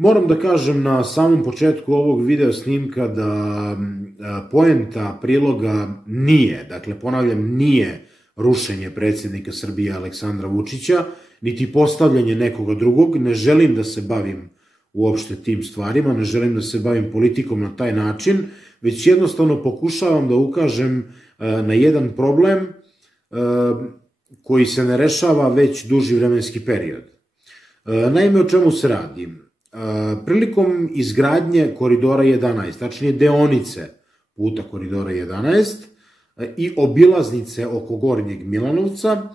Moram da kažem na samom početku ovog video snimka da poenta priloga nije, dakle ponavljam, nije rušenje predsjednika Srbije Aleksandra Vučića, niti postavljanje nekoga drugog. Ne želim da se bavim uopšte tim stvarima, ne želim da se bavim politikom na taj način, već jednostavno pokušavam da ukažem na jedan problem koji se ne rešava već duži vremenski period. Naime, o čemu se radi? Prilikom izgradnje Koridora 11, tačnije deonice puta Koridora 11 i obilaznice oko Gornjeg Milanovca,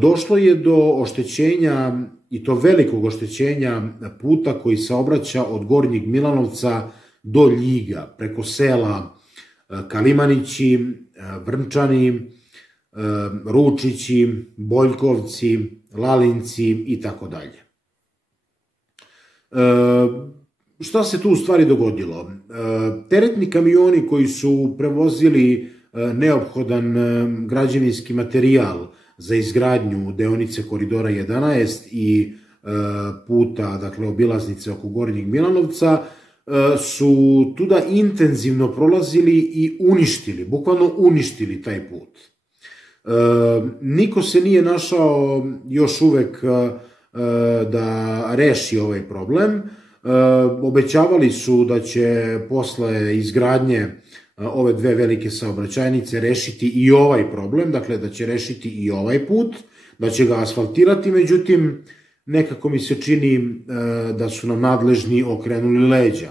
došlo je do oštećenja, i to velikog oštećenja puta koji saobraća od Gornjeg Milanovca do Ljiga, preko sela Kalimanići, Vrnčani, Ručići, Boljkovci, Lalinci i tako dalje. Šta se tu u stvari dogodilo? Teretni kamioni koji su prevozili neophodan građevinski materijal za izgradnju deonice Koridora 11 i puta, dakle obilaznice oko Gornjeg Milanovca, su tuda intenzivno prolazili i uništili, bukvalno uništili taj put. Niko se nije našao još uvek da reši ovaj problem. Obećavali su da će posle izgradnje ove dve velike saobraćajnice rešiti i ovaj problem, dakle da će rešiti i ovaj put, da će ga asfaltirati, međutim nekako mi se čini da su nam nadležni okrenuli leđa.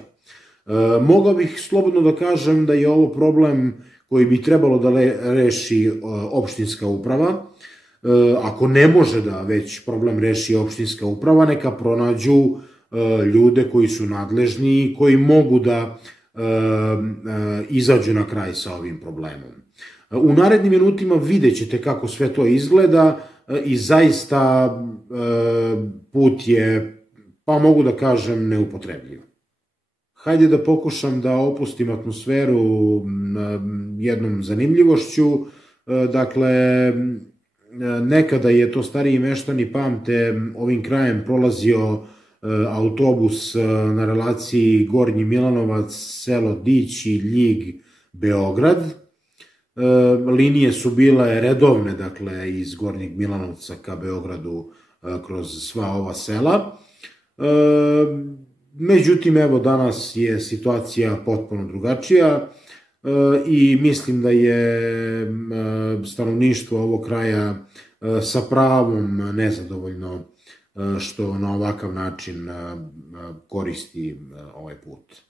Mogao bih slobodno da kažem da je ovo problem koji bi trebalo da reši opštinska uprava. Ako ne može da već problem reši opštinska uprava, neka pronađu ljude koji su nadležni i koji mogu da izađu na kraj sa ovim problemom. U narednim minutima vidjet ćete kako sve to izgleda i zaista put je, pa mogu da kažem, neupotrebljiv. Hajde da pokušam da opustim atmosferu jednom zanimljivošću. Dakle, nekada je, to stariji meštani pamte, ovim krajem prolazio autobus na relaciji Gornji Milanovac, selo Dići, Ljig, Beograd. Linije su bile redovne, dakle, iz Gornjeg Milanovca ka Beogradu kroz sva ova sela. Međutim, evo, danas je situacija potpuno drugačija i mislim da je stanovništvo ovog kraja sa pravom nezadovoljno što na ovakav način koristi ovaj put.